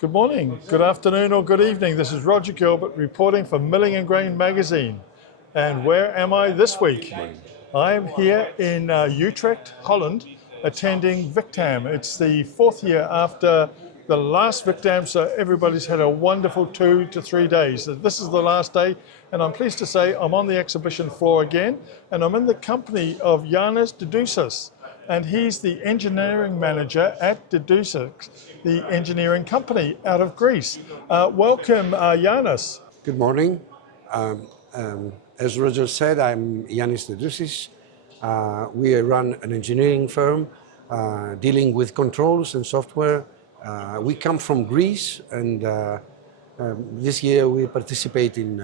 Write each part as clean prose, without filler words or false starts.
Good morning, good afternoon, or good evening. This is Roger Gilbert reporting for Milling and Grain magazine. And where am I this week? I am here in Utrecht, Holland, attending Victam. It's the fourth year after the last Victam, so everybody's had a wonderful 2 to 3 days. This is the last day, and I'm pleased to say I'm on the exhibition floor again, and I'm in the company of Yiannis Dedoussis. And he's the engineering manager at Dedoussis, the engineering company out of Greece. Welcome, Yiannis. Good morning. As Roger said, I'm Yiannis Dedoussis. We run an engineering firm dealing with controls and software. We come from Greece, and this year we participate in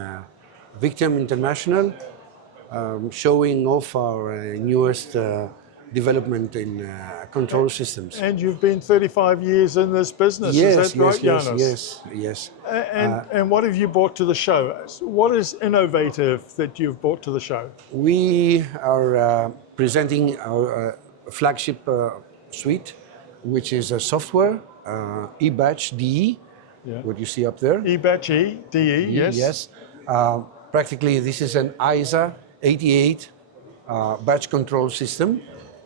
Victam International, showing off our newest development in control systems. And you've been 35 years in this business, Yes, is that right, Yiannis? yes. And what have you brought to the show? What is innovative that you've brought to the show? We are presenting our flagship suite, which is a software, eBatch DE, what you see up there. eBatch DE, yes. Yes. Practically, this is an ISA 88 batch control system.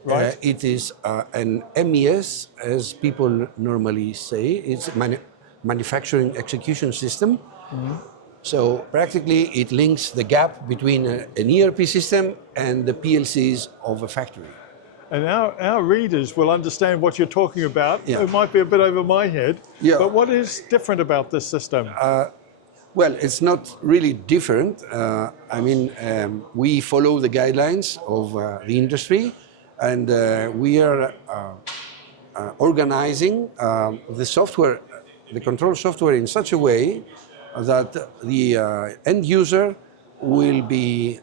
Right. It is an MES, as people normally say. It's manufacturing execution system. Mm-hmm. So practically, it links the gap between an ERP system and the PLCs of a factory. And our readers will understand what you're talking about. Yeah. It might be a bit over my head, Yeah. but what is different about this system? Well, it's not really different. We follow the guidelines of the industry, and we are organizing the software, the control software, in such a way that the end user will be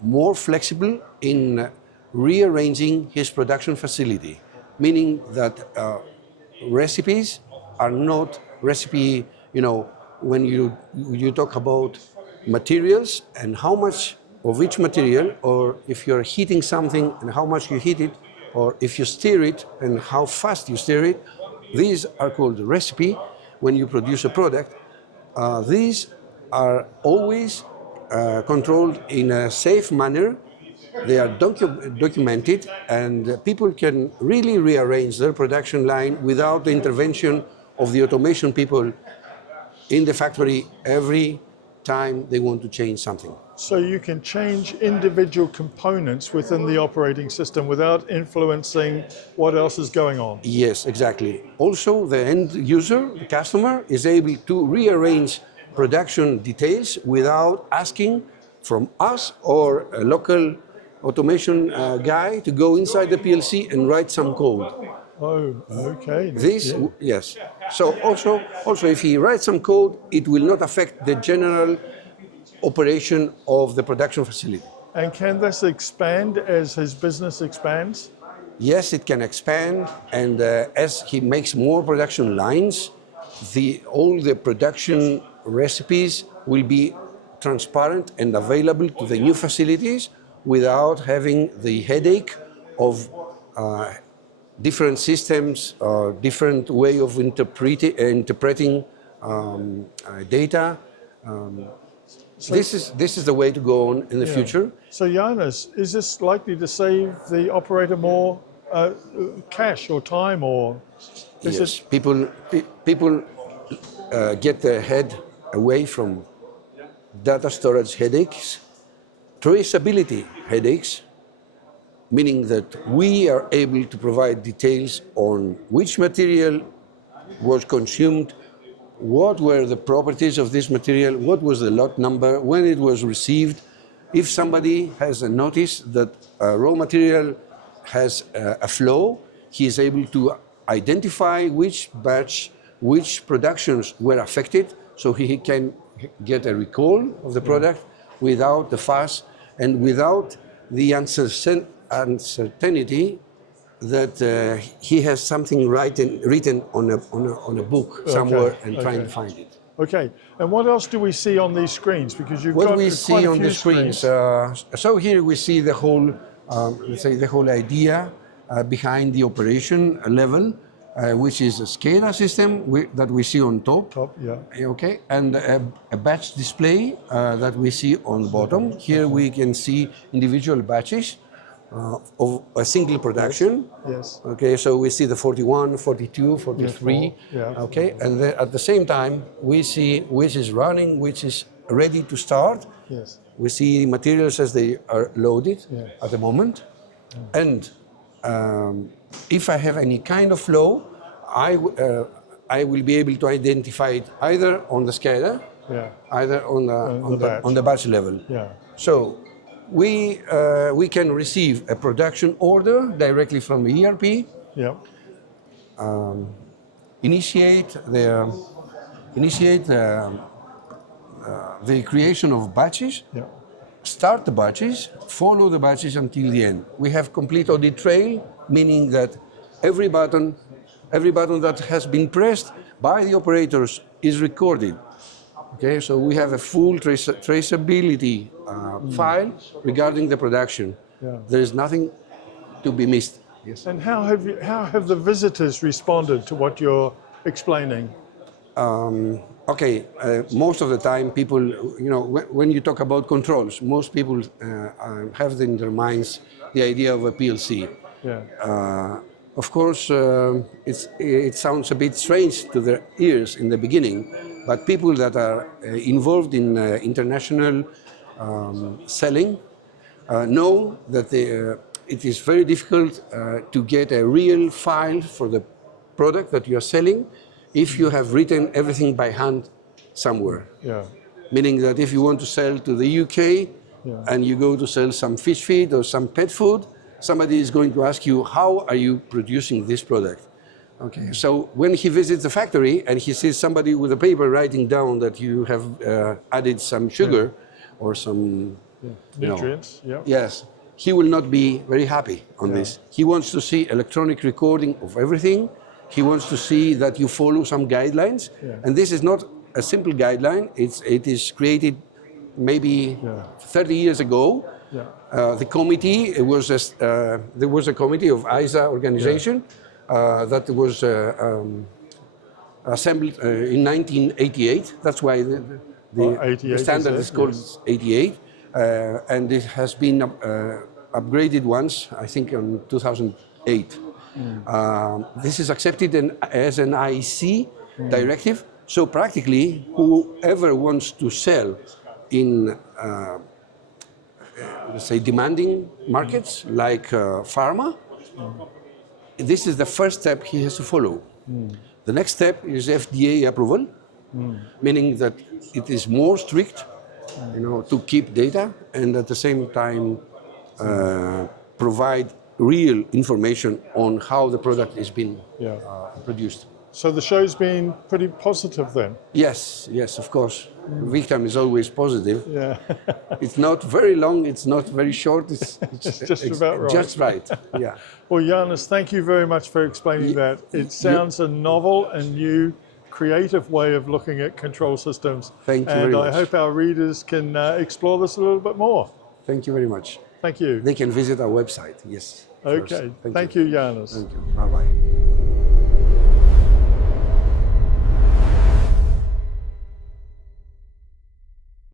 more flexible in rearranging his production facility, meaning that recipes are not recipe, when you talk about materials and how much of each material, or if you're heating something and how much you heat it, or if you stir it and how fast you stir it, these are called recipe when you produce a product. These are always controlled in a safe manner. They are documented, and people can really rearrange their production line without the intervention of the automation people in the factory every time they want to change something. So you can change individual components within the operating system without influencing what else is going on. Yes, exactly. Also, the end user, the customer, is able to rearrange production details without asking from us or a local automation guy to go inside the PLC and write some code. Oh, okay. Yes. So also, if he writes some code, it will not affect the general operation of the production facility. And can this expand as his business expands? Yes, it can expand, and as he makes more production lines, all the production recipes will be transparent and available to the new facilities without having the headache of different systems, different way of interpreting data. So this is the way to go on in the future. So Yiannis, is this likely to save the operator more cash or time, or yes, people get their head away from data storage headaches, traceability headaches, meaning that we are able to provide details on which material was consumed, what were the properties of this material, what was the lot number, when it was received. If somebody has a notice that a raw material has a flow, he is able to identify which batch, which productions were affected, so he can get a recall of the product without the fuss and without the uncertainty that he has something written on a book somewhere and trying to find it. Okay, and what else do we see on these screens? Because you've what got we quite see a on few the screens. So here we see the whole, let's say, the whole idea behind the operation level. which is a SCADA system that we see on top. Top, yeah. Okay, and a batch display that we see on the bottom. Here we can see individual batches of a single production. Yes. Okay, so we see the 41, 42, 43. Yeah. Okay, and then at the same time we see which is running, which is ready to start. Yes. We see materials as they are loaded Yeah. at the moment. And if I have any kind of flow, I will be able to identify it either on the SCADA, Yeah. either on the batch level. Yeah. So we can receive a production order directly from the ERP, Yeah. initiate the creation of batches, Yeah. start the batches, follow the batches until the end. We have complete audit trail, meaning that every button that has been pressed by the operators is recorded. Okay, so we have a full traceability file regarding the production. Yeah. There is nothing to be missed. Yes. And how have the visitors responded to what you're explaining? Okay, most of the time people, when you talk about controls, most people have in their minds the idea of a PLC. Yeah. Of course, it sounds a bit strange to their ears in the beginning, but people that are involved in international selling know that it is very difficult to get a real file for the product that you are selling if you have written everything by hand somewhere. Yeah. Meaning that if you want to sell to the UK and you go to sell some fish feed or some pet food, somebody is going to ask you, how are you producing this product? Okay, so when he visits the factory and he sees somebody with a paper writing down that you have added some sugar or some Nutrients. Yeah. yes, he will not be very happy on this. He wants to see electronic recording of everything. He wants to see that you follow some guidelines. Yeah. And this is not a simple guideline. It is created maybe 30 years ago. Yeah. The committee, there was a committee of ISA organization that was assembled in 1988. That's why the standard is called 88. And it has been upgraded once, I think in 2008. This is accepted as an IEC directive. So practically, whoever wants to sell in, let's say, demanding markets like pharma, this is the first step he has to follow. The next step is FDA approval, meaning that it is more strict, to keep data and at the same time provide real information on how the product is being produced. So the show's been pretty positive then? Yes, of course. Victam is always positive. Yeah. It's not very long, it's not very short, it's just about right. Just right, yeah. Well, Yiannis, thank you very much for explaining that. It sounds a novel and new, creative way of looking at control systems. Thank you very much. And I hope our readers can explore this a little bit more. Thank you very much. Thank you. They can visit our website, yes. Okay. Thank you, Yiannis. Thank you. Bye-bye.